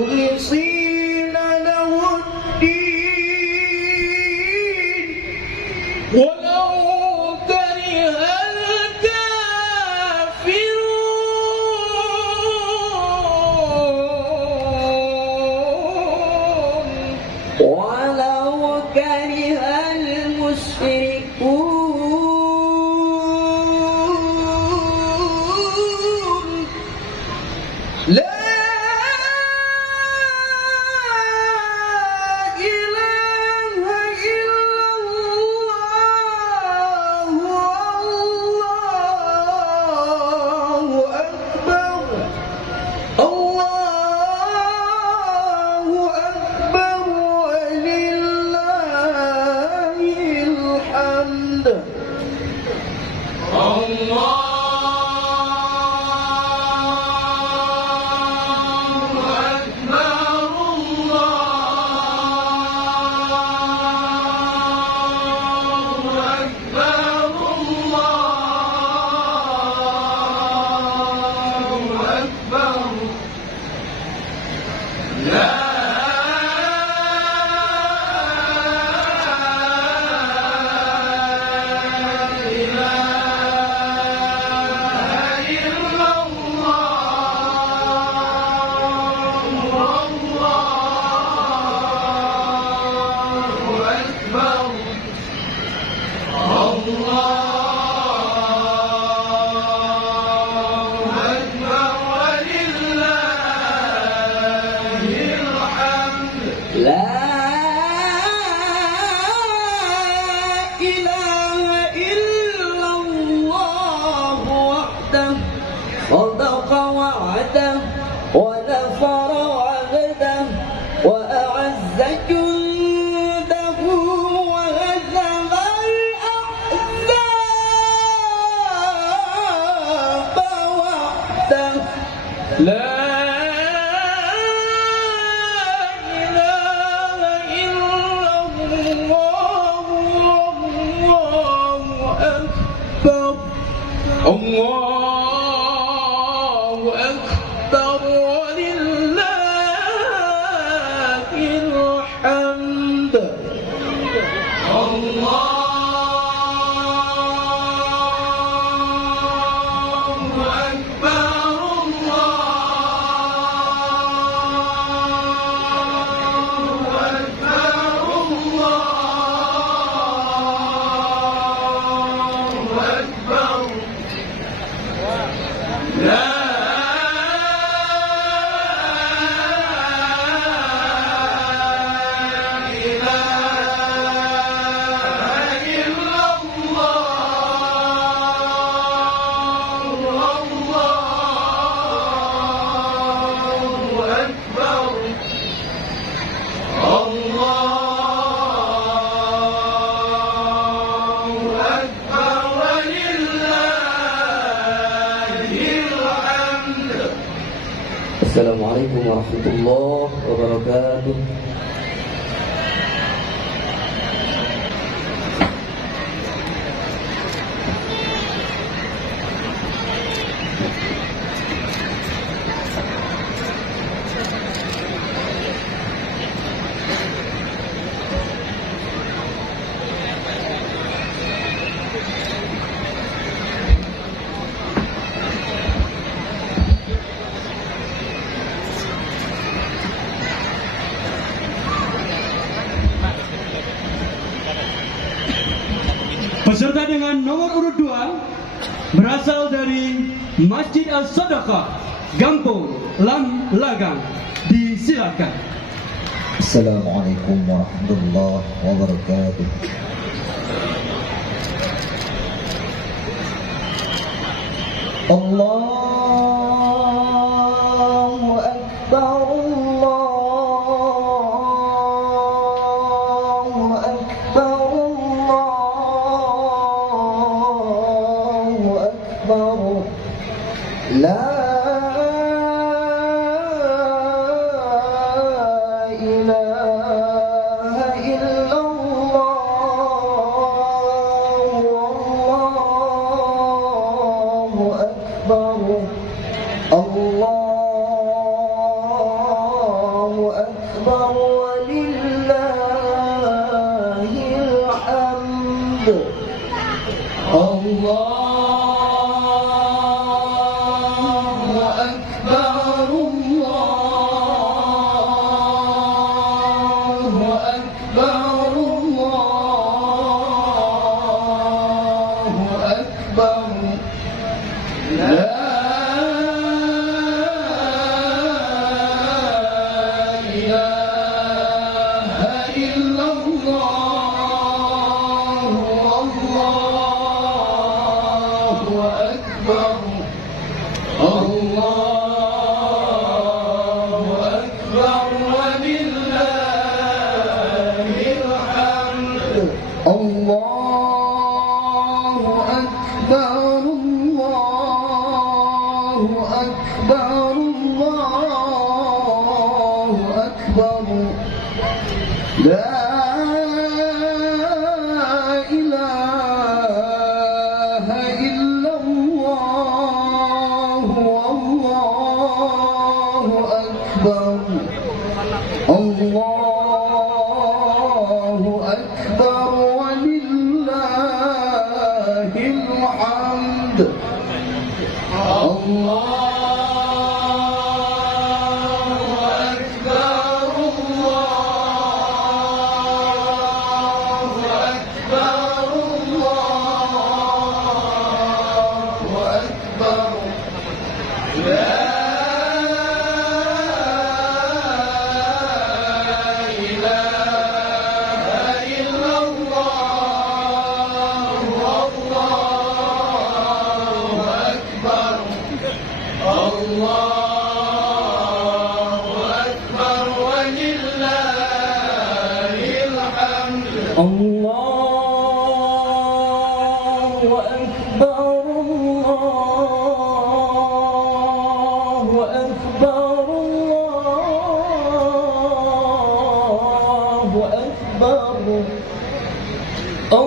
مخلصين له الدين ولو كره الكافرون ولو كره المشركون لا صدق وعده ونصر عبده وأعز جنده وهزم الأحزاب وحده لا إله إلا الله والله أكبر الله أكبر ولله الحمد السلام عليكم ورحمة الله وبركاته. Peserta dengan nomor urut 2 berasal dari Masjid As-Sadaqah, Gampong, Lagang. Disilakan. Assalamualaikum warahmatullahi wabarakatuh. Allahu Akbar, Allahu Akbar, Allahu Akbar. La Allahu Akbar walillahil hamd. Allahu Akbar, Allahu Akbar, Allahu Akbar. La Allahu Akbar walillahil hamd.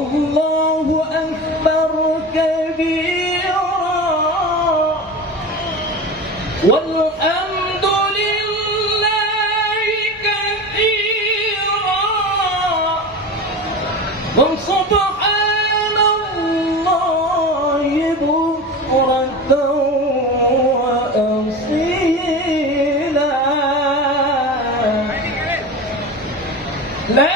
Allahu Akbar kabira walhamdulillahi katsira wa subhanallahi bukratan wa asila. La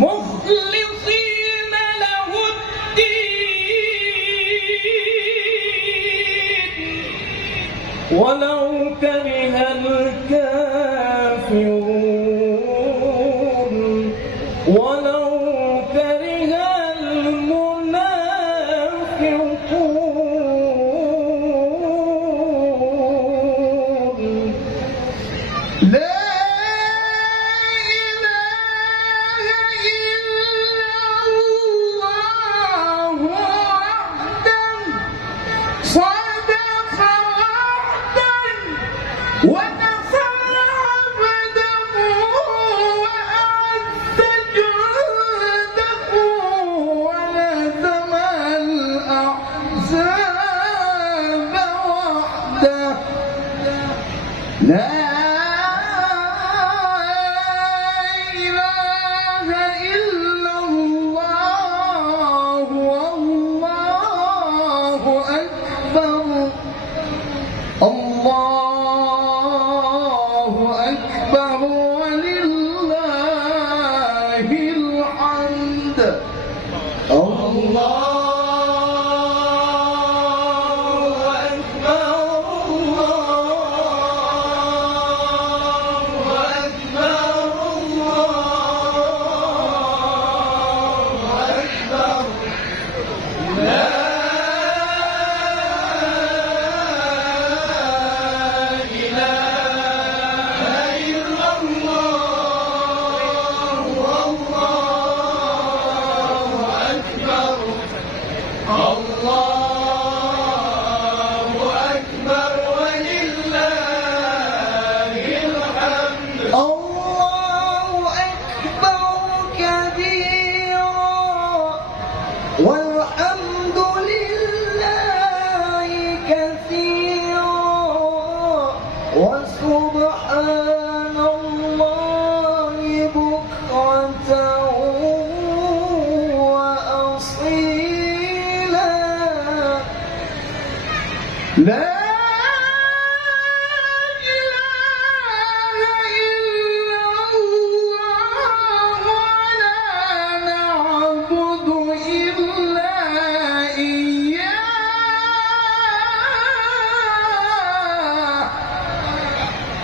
مخلصين له الدين ولو كره الكافرون ولو كره المنافقون. لا لا الله أكبر ولله الحمد. الله والحمد لله كثيرا وسبحان الله بكرة وأصيلا. لا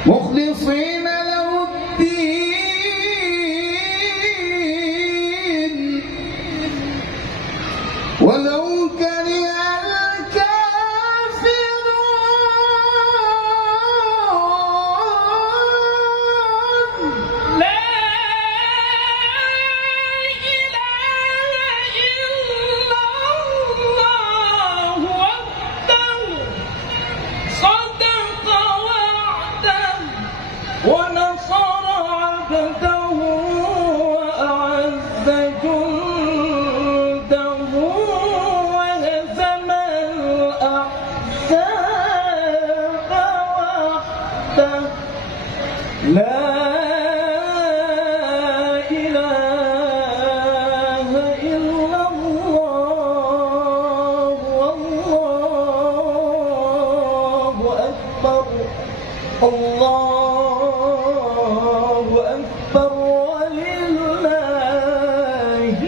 مخلصين له الدين ولو كره الكافرون. لا إله إلا الله وحده صدق وعده ونصر عبده وأعز جنده وهزم الأحزاب وحده. لا إله إلا الله والله أكبر. الله أكبر ولله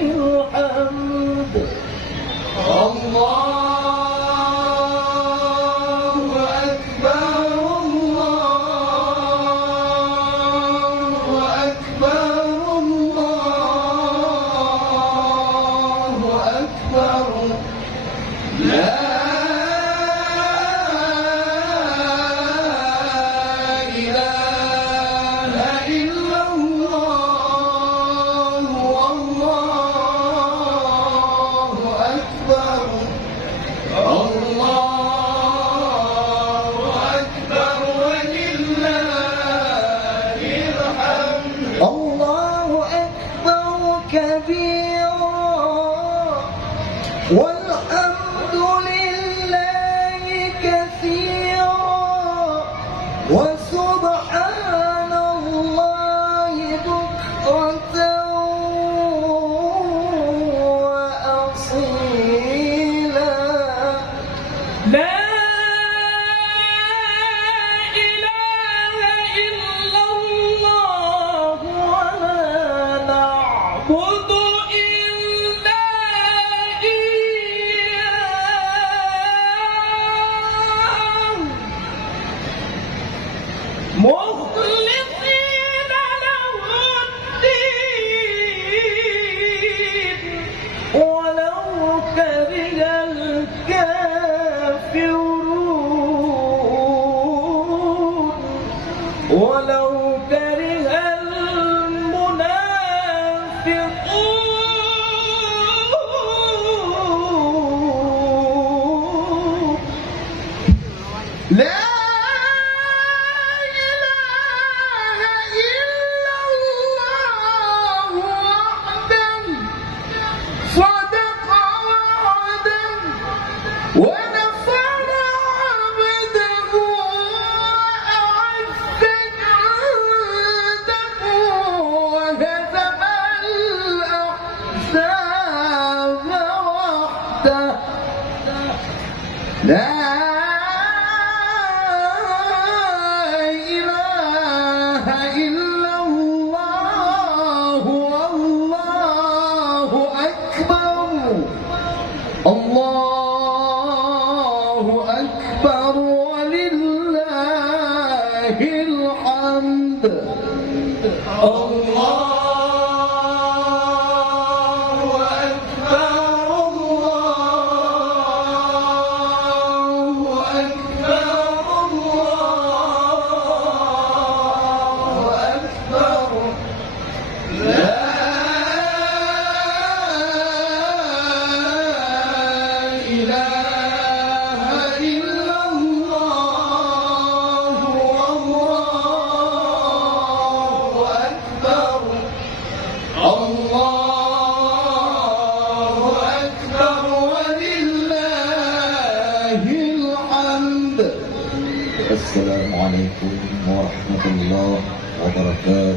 الحمد. الله أكبر الله أكبر الله أكبر. لا والحمد لله كثيرا وسبحان الله بكرة وأصيلا. لا إله إلا الله ولا نعبد مخلصين له الدين ولو كره الكافرون ولو كره المنافقون. لا ونصر عبده وأعز السلام عليكم ورحمة الله وبركاته.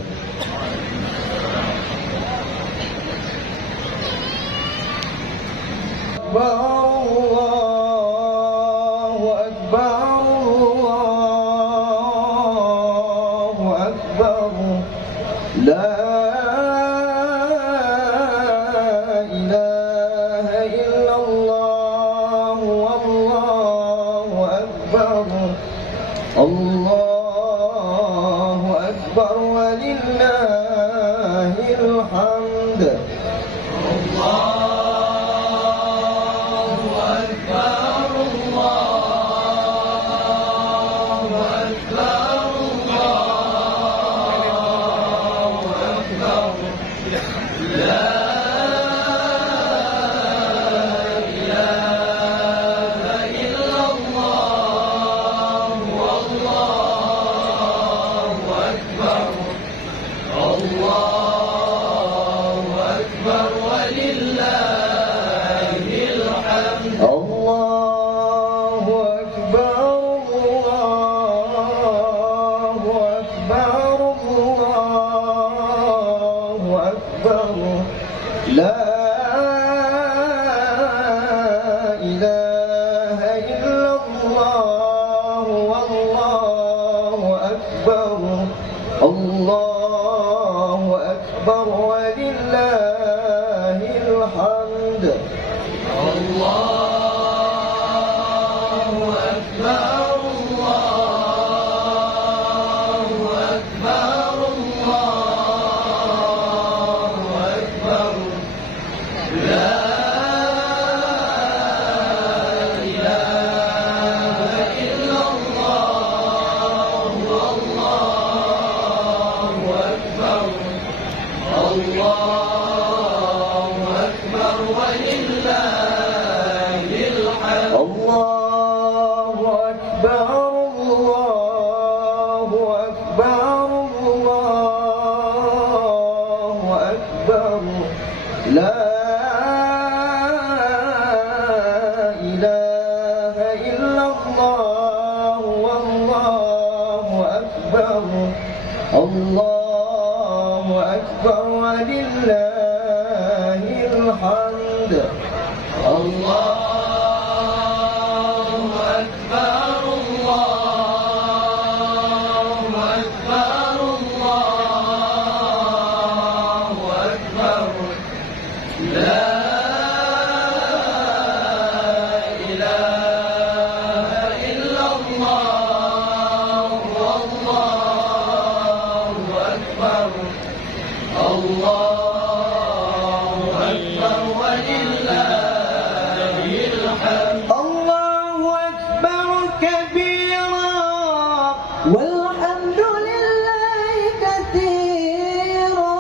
الله أكبر الله أكبر لا إله إلا الله والله أكبر الله أكبر ولله الحمد. لا إله إلا الله والله أكبر الله أكبر ولله الحمد. الله أكبر الله أكبر الله أكبر لا إله إلا الله والله أكبر الله أكبر ولله الحمد. الله أكبر كبيرا والحمد لله كثيرا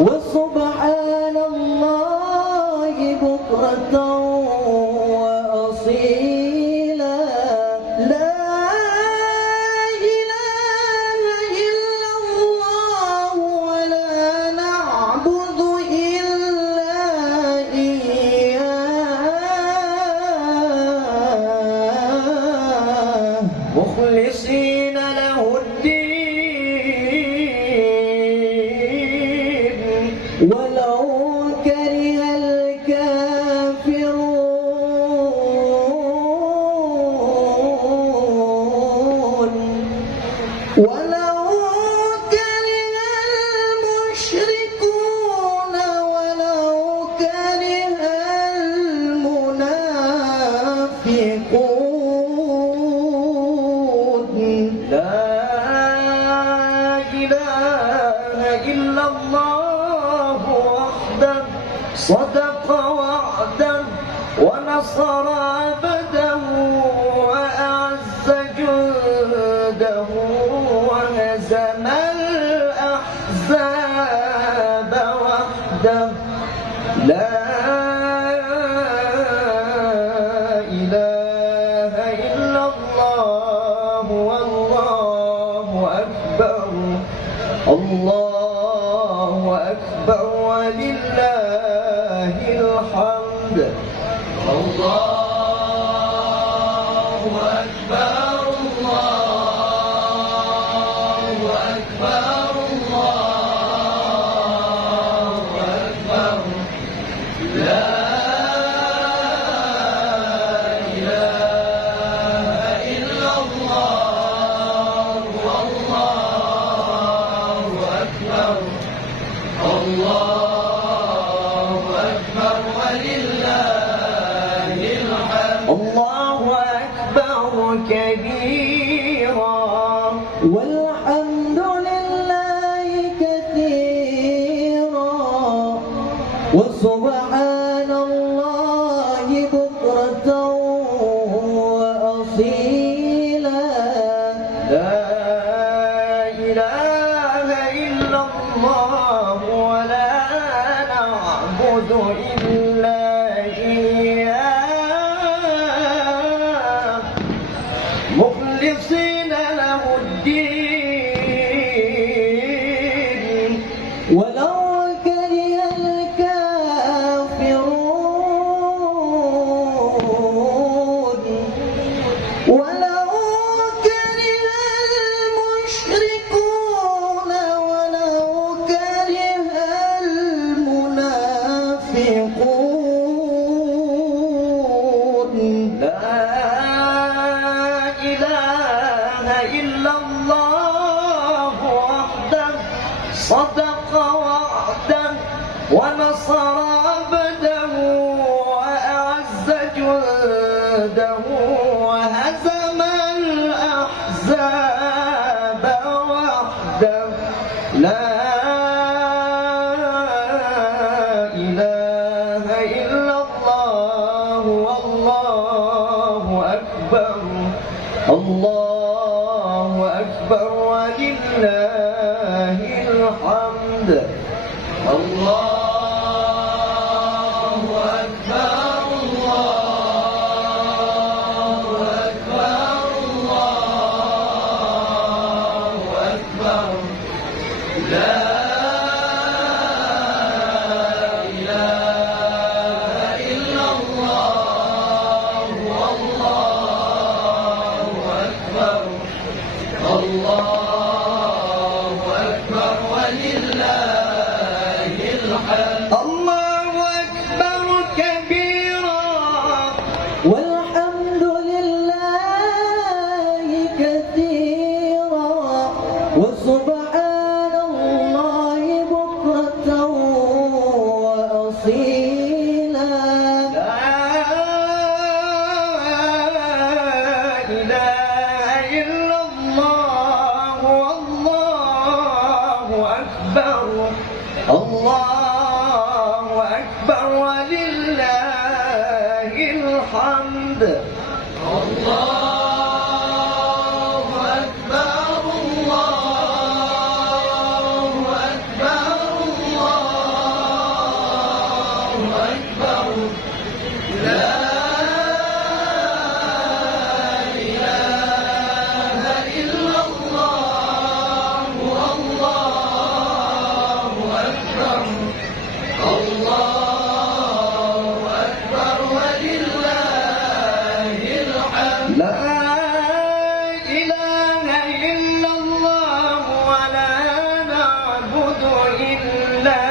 وسبحان الله بكرة وأصيلا لا إله إلا الله ولا نعبد إلا إياه مخلصين له الدين ولو كره الكافرون ولو كره المشركون ولو كره المنافقون لا إلا الله وحده صدق وعده ونصر عبده وأعز جنده وهزم الأحزاب وحده لا إله إلا الله والله أكبر الله أكبر ولله الحمد الله أكبر الله أكبر الله أكبر لا إله إلا الله والله أكبر الله أكبر ولله الحمد الله أكبر كبيرا والحمد لله كثيرا وسبحان الله بكرة وأصيلا لا إله إلا الله ولا نعبد إلا إياه مخلصين له الدين ولو كره الكافرون ولو كره المشركون ولو كره المنافقون لا إله إلا الله وحده صدق وعده ونصر عبده وأعز جنده وهزم الأحزاب وحده لا إله إلا الله والله أكبر الله أكبر ولله الحمد الله أكبر الله أكبر الله أكبر لا إله إلا الله والله أكبر الله أكبر ولله الحمد الله أكبر كبيرا والحمد لله كثيرا وسبحان الله بكرة وأصيلا لا إله إلا الله والله أكبر الله أكبر ولله الحمد الله أكبر الله أكبر الله أكبر لا إله إلا الله والله أكبر الله أكبر ولله الحمد لا إله إلا الله ولا نعبد إلا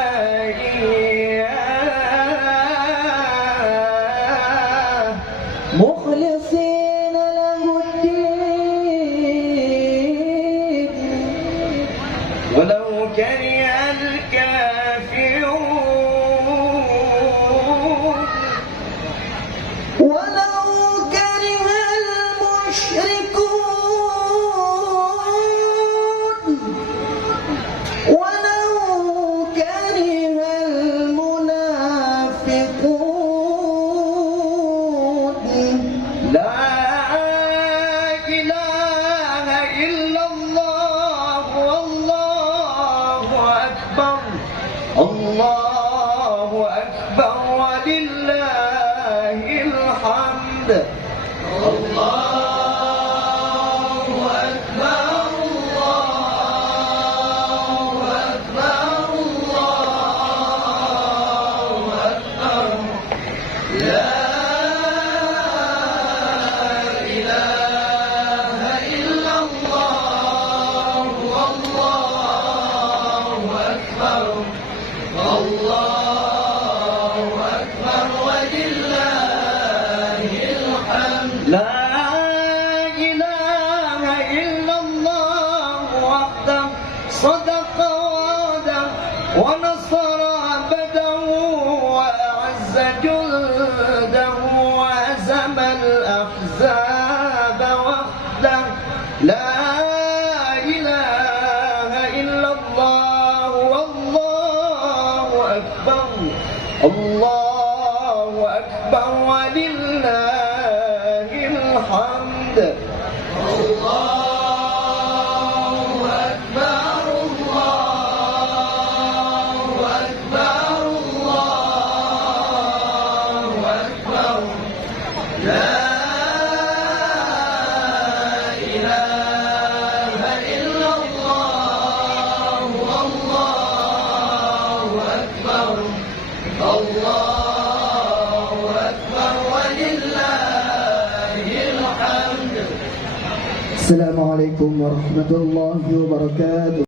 إياه مخلصين له الدين ولو كره الكافرون ولو كره المشركون ولو صدق وعده ونصر عبده وأعز جنده وهزم الأحزاب وحده لا إله إلا الله والله أكبر الله أكبر ولله الحمد السلام عليكم ورحمة الله وبركاته.